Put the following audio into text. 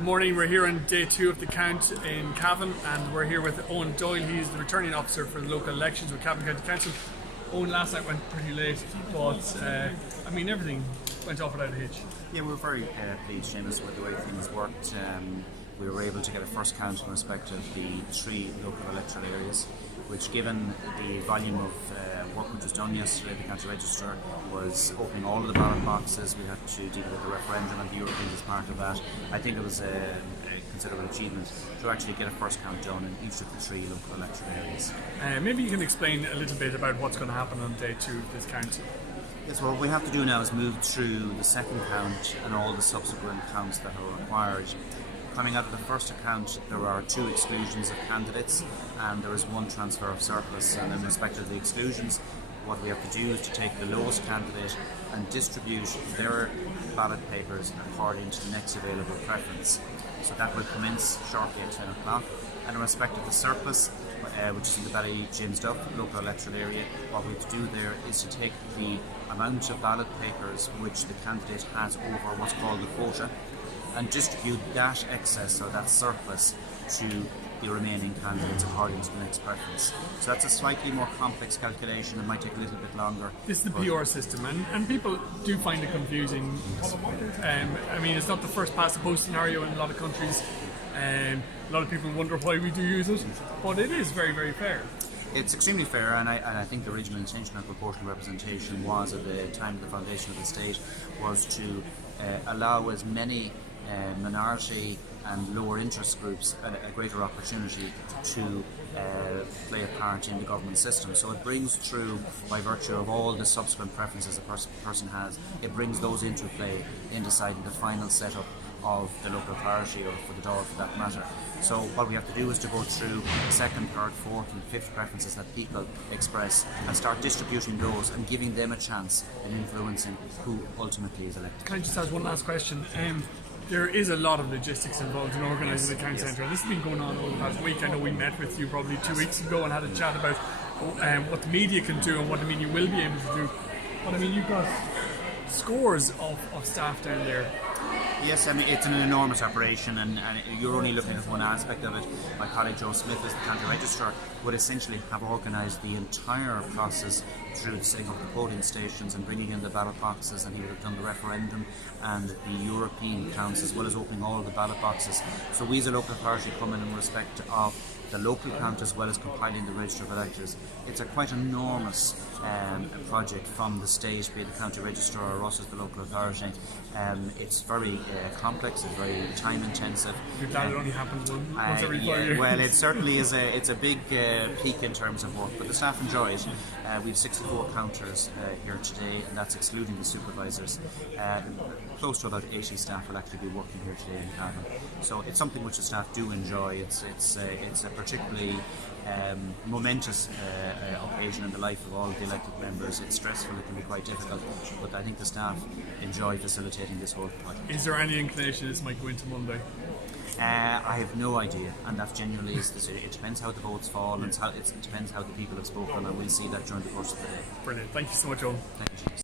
Good morning, we're here on day 2 of the count in Cavan, and we're here with Eoin Doyle. He's the returning officer for the local elections with Cavan County Council. Eoin, last night went pretty late, but everything went off without a hitch. Yeah, we're very pleased, Seamus, with the way things worked. We were able to get a first count in respect of the 3 local electoral areas, which, given the volume of work which was done yesterday, the county register was opening all of the ballot boxes. We had to deal with the referendum and the Europeans as part of that. I think it was a considerable achievement to actually get a first count done in each of the 3 local electoral areas. Maybe you can explain a little bit about what's going to happen on day 2 of this count. Yes, well, what we have to do now is move through the second count and all the subsequent counts that are required. Coming out of the first account, there are 2 exclusions of candidates and there is 1 transfer of surplus. And in respect of the exclusions, what we have to do is to take the lowest candidate and distribute their ballot papers according to the next available preference. So that will commence shortly at 10 o'clock. And in respect of the surplus, which is in the Ballyjinsduff local electoral area, what we have to do there is to take the amount of ballot papers which the candidate has over what's called the quota, and distribute that excess or that surplus to the remaining candidates according to the next preference. So that's a slightly more complex calculation. It might take a little bit longer. This is the PR system, and people do find it confusing. It's not the first past the post scenario in a lot of countries. A lot of people wonder why we do use it, but it is very, very fair. It's extremely fair, and I think the original intention of proportional representation was, at the time of the foundation of the state, was to allow as many minority and lower interest groups a greater opportunity to play a part in the government system. So it brings through, by virtue of all the subsequent preferences a person has, it brings those into play in deciding the final setup of the local authority, or for the Dáil for that matter. So what we have to do is to go through the 2nd, 3rd, 4th and 5th preferences that people express and start distributing those and giving them a chance in influencing who ultimately is elected. Can I just ask one last question? There is a lot of logistics involved in organising the count centre. This has been going on over the past week. I know we met with you probably 2 weeks ago and had a chat about what the media can do and what the media will be able to do. But you've got scores of staff down there. Yes, it's an enormous operation, and you're only looking at one aspect of it. My colleague Joe Smith, as the county registrar, would essentially have organised the entire process through the setting up the voting stations and bringing in the ballot boxes, and he would have done the referendum and the European counts, as well as opening all of the ballot boxes. So we as a local authority come in respect of the local count as well as compiling the register of electors. It's a quite enormous project from the state, be it the county registrar or us as the local authority. It's very complex, it's very time intensive. You're glad it only happens once every 5 years? Well, it certainly is it's a big peak in terms of work, but the staff enjoy it. We have 64 counters here today, and that's excluding the supervisors. Close to about 80 staff will actually be working here today in Cavan. So it's something which the staff do enjoy. It's a particularly momentous occasion in the life of all of the elected members. It's stressful, it can be quite difficult, but I think the staff enjoy facilitating this whole project. Is there any inclination this might go into Monday? I have no idea, and that genuinely is it depends how the votes fall, and it depends how the people have spoken, and we'll see that during the course of the day. Brilliant. Thank you so much, Eoin. Thank you.